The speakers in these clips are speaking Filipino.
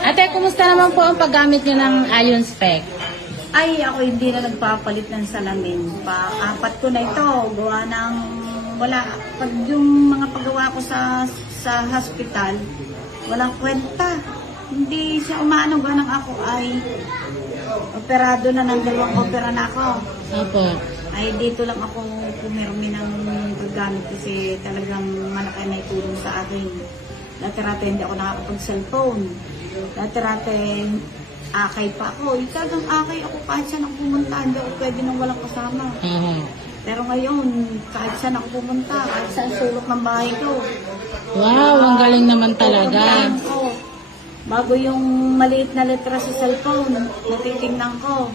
Ate, kumusta naman po ang paggamit niyo ng Ion Spec? Ay, ako hindi na nagpapalit ng salamin. Apat ko na ito. Gawa ng wala. Pag yung mga paggawa ko sa hospital, walang kwenta. Hindi siya umano. Ganang ako ay operado na ng 2 opera na ako. Opo. Ay, dito lang ako pumirmi ng paggamit kasi talagang malaki na itulong sa akin. Dati-rate hindi ako nakakapag-cellphone. Dati-rate akay pa ako. Talagang akay ako kahit saan ako pumunta. Hindi ako pwede nang walang kasama. Pero ngayon, kahit saan ako pumunta, kahit saan sulok ng bahay ko. Wow, ang galing naman talaga. Bago yung maliit na letra sa cellphone, natitingnan ko.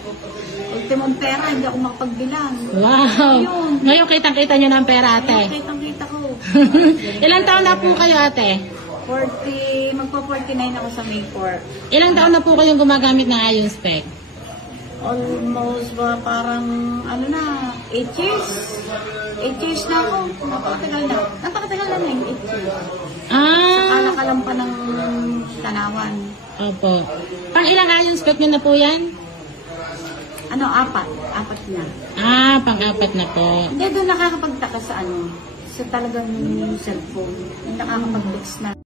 Ultimong pera, hindi ako makapagbilang. Wow. Yun. Ngayon kitang-kita nyo ng pera, ate. Ngayon, kitang-kita ko. Ilang taon na po kayo, ate? Magpa-49 ako sa May 4. Ilang taon na po kayong gumagamit ng Ion Spec? Almost parang 8 years. 8 years na ako. Napakatagal na. Napakatagal na yung 8 years. Alakalam pa ng tanawan. Opo. Pang ilang Ion Spec nyo na po yan? 4. 4 na. Pang-4 na po. Hindi doon nakakapagtaka sa sa talagang cellphone. Nakakapag-text na.